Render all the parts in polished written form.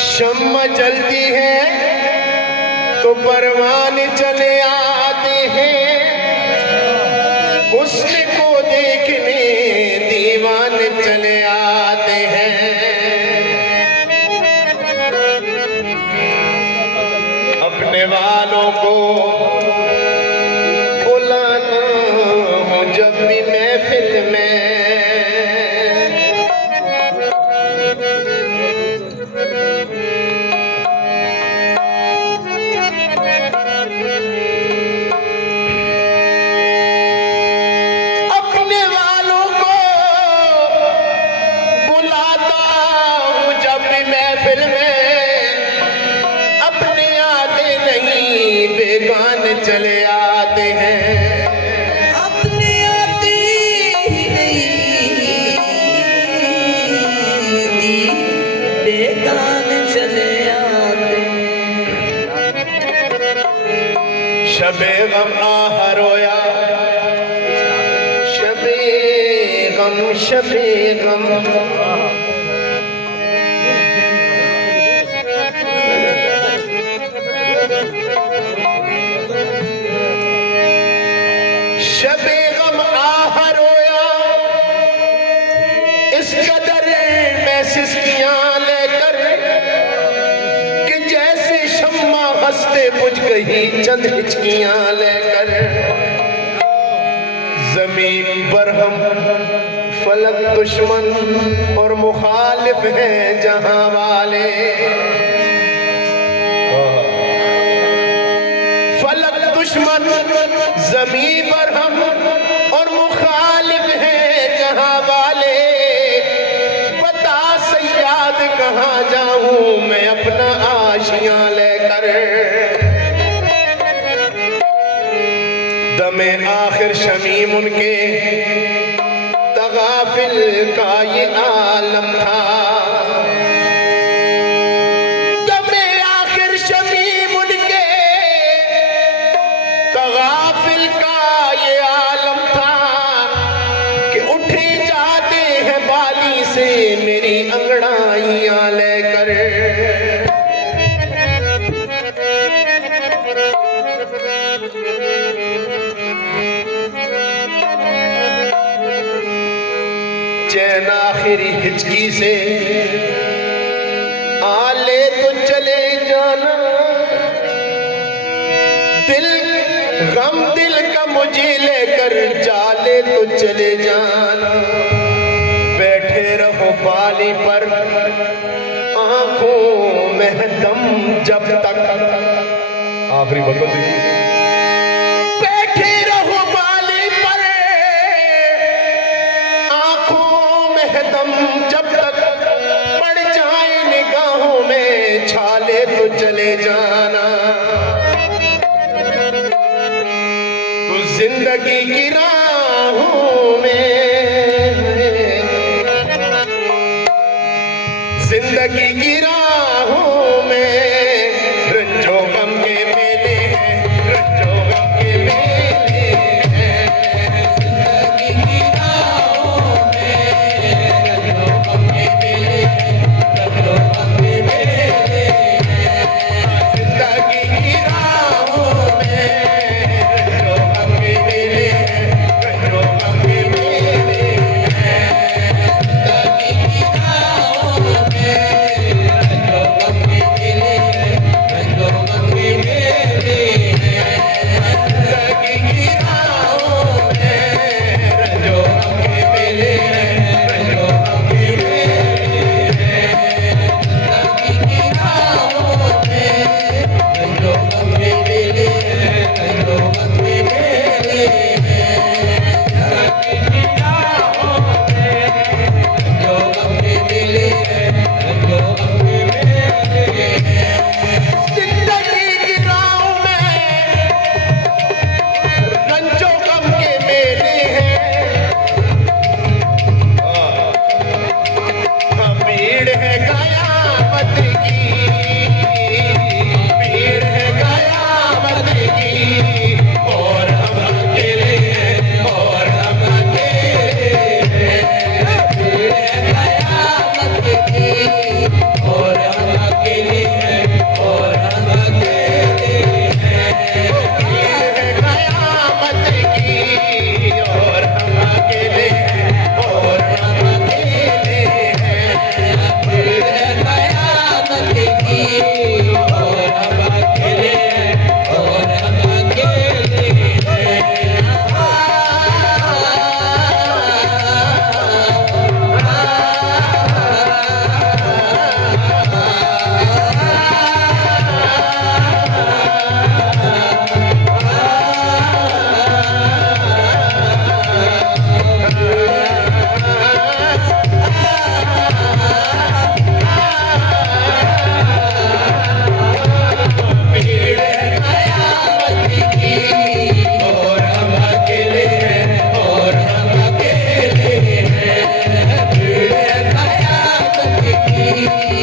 शम्मा जलती है तो परवाने चले आते हैं, हुस्न को देखने दीवाने चले आते हैं। अपने वालों को बुलाना हो जब भी महफिल में, चले आते हैं। अपने आते बेगान चले आते। शबे गम आह रोया, शबे गम शबे गम। शबे गम आह रोया, इस कदर मैं सिसकियां लेकर कि जैसे शम्मा हंसते बुझ गई चंद हिचकियां लेकर। जमीन पर हम फलक दुश्मन और मुखालिफ हैं जहां वाले। फलक दुश्मन जमीन पर हम और मुखालिफ हैं जहां वाले। बता सैयाद कहां जाऊं मैं अपना आशियां लेकर। दमे आखिर शमीम उनके तगाफिल का ये आलम था। दमे आखिर शमीम उनके तगाफिल का ये आलम था कि उठे जाते हैं बाली से मेरी अंगड़ाइयां लेकर। चैन आखिरी हिचकी से आले तो चले जाना, दिल गम दिल का मुझे लेकर जाले तो चले जाना। बैठे रहो बाली पर आंखों में दम जब तक। आखिरी बरकत दीजिए। बैठे रहो बाली पर आंखों में दम जब तक, पड़ जाए निगाहों में छाले तो चले जाना। तो जिंदगी की राहों में, जिंदगी की राहों में रंजो गम के मेले हैं, रंजो गम के मेले हैं। जिंदगी की राहों में रंजो गम के मेले हैं, रंजो गम के मेले हैं। जिंदगी की राहों में रंजो गम के मेले हैं, रंजो गम के मेले हैं। जिंदगी की राहों में रंजो गम के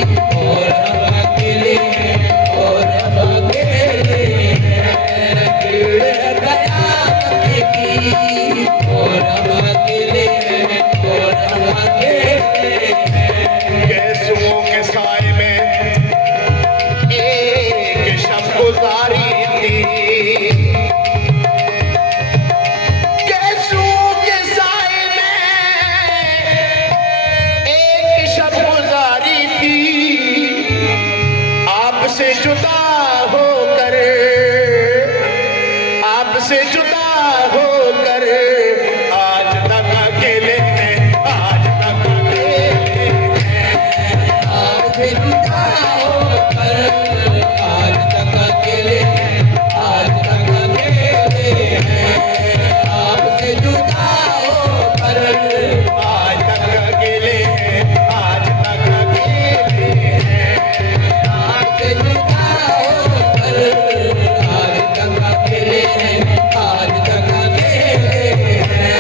और हम अकेले हैं, और हम अकेले हैं। भीड़ है कयामत की, और हम अकेले हैं, और हम अकेले हैं। गैसुओं के साए में एक शब गुजारी थी, गैसुओं के साए में एक शब गुजारी थी। आपसे जुदा होकर, आपसे जुदा होकर आज तक अकेले हैं, आज तक अकेले हैं। आपसे जुदा होकर आज तक अकेले हैं, आज तक अकेले हैं। आपसे जुदा होकर आज तक अकेले हैं, आज तक अकेले हैं। आपसे जुदा होकर आज तक अकेले हैं, आज तक अकेले हैं।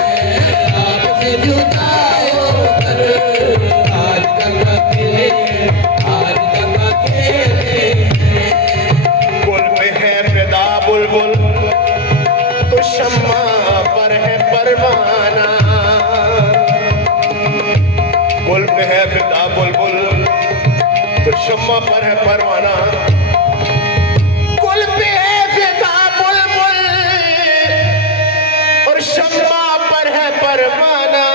आपसे जुदा होकर आज तक अकेले हैं, आज तक अकेले हैं। गुल पे है फिदा बुलबुल तो शम्मा पर है परवाना, गुल पे है फिदा बुलबुल तो शम्मा पर है परवाना। गुल पे है फिदा बुलबुल और शम्मा पर है परवाना।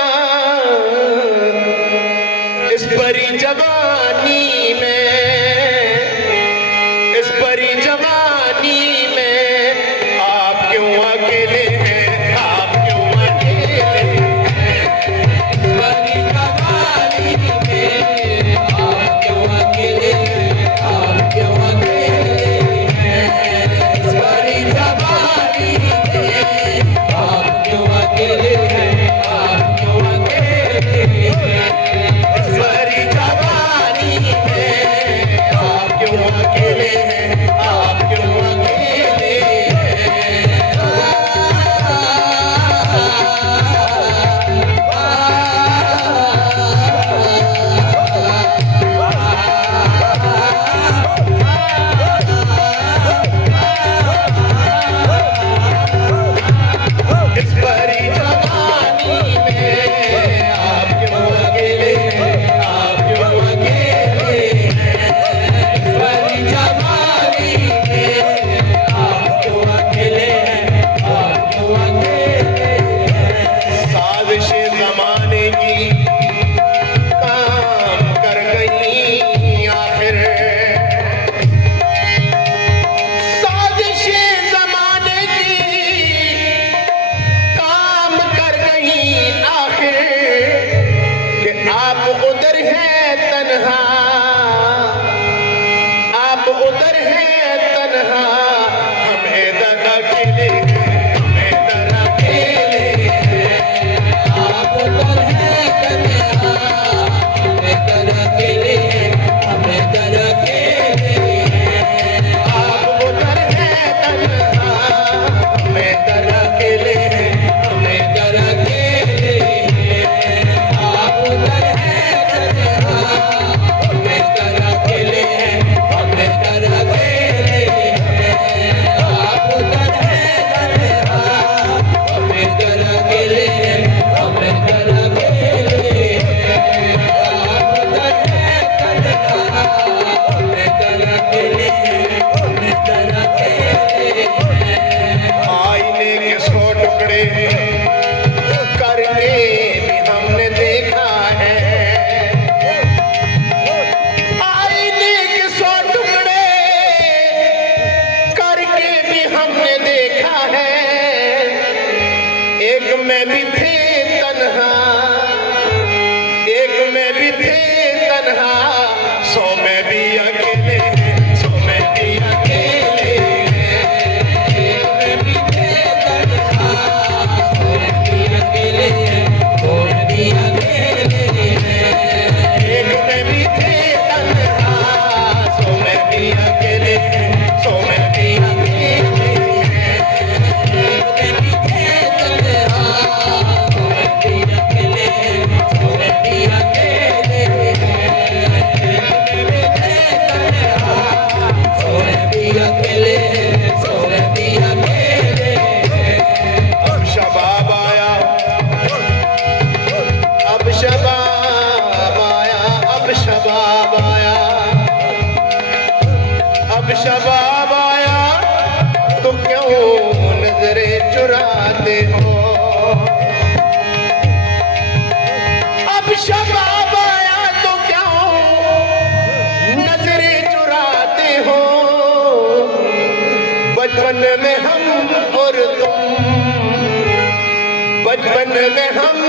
इस बड़ी जवानी में, इस बड़ी जवानी में आप क्यों अकेले हैं, आप क्यों अकेले हैं। बड़ी जवानी में आप क्यों अकेले हैं, आप क्यों अकेले अब शबाब आया, अब शबाब आया तो क्यों नजरें चुराते हो। अब शबाब आया तो क्यों नजरें चुराते हो। बचपन में हम और तुम, बचपन में हम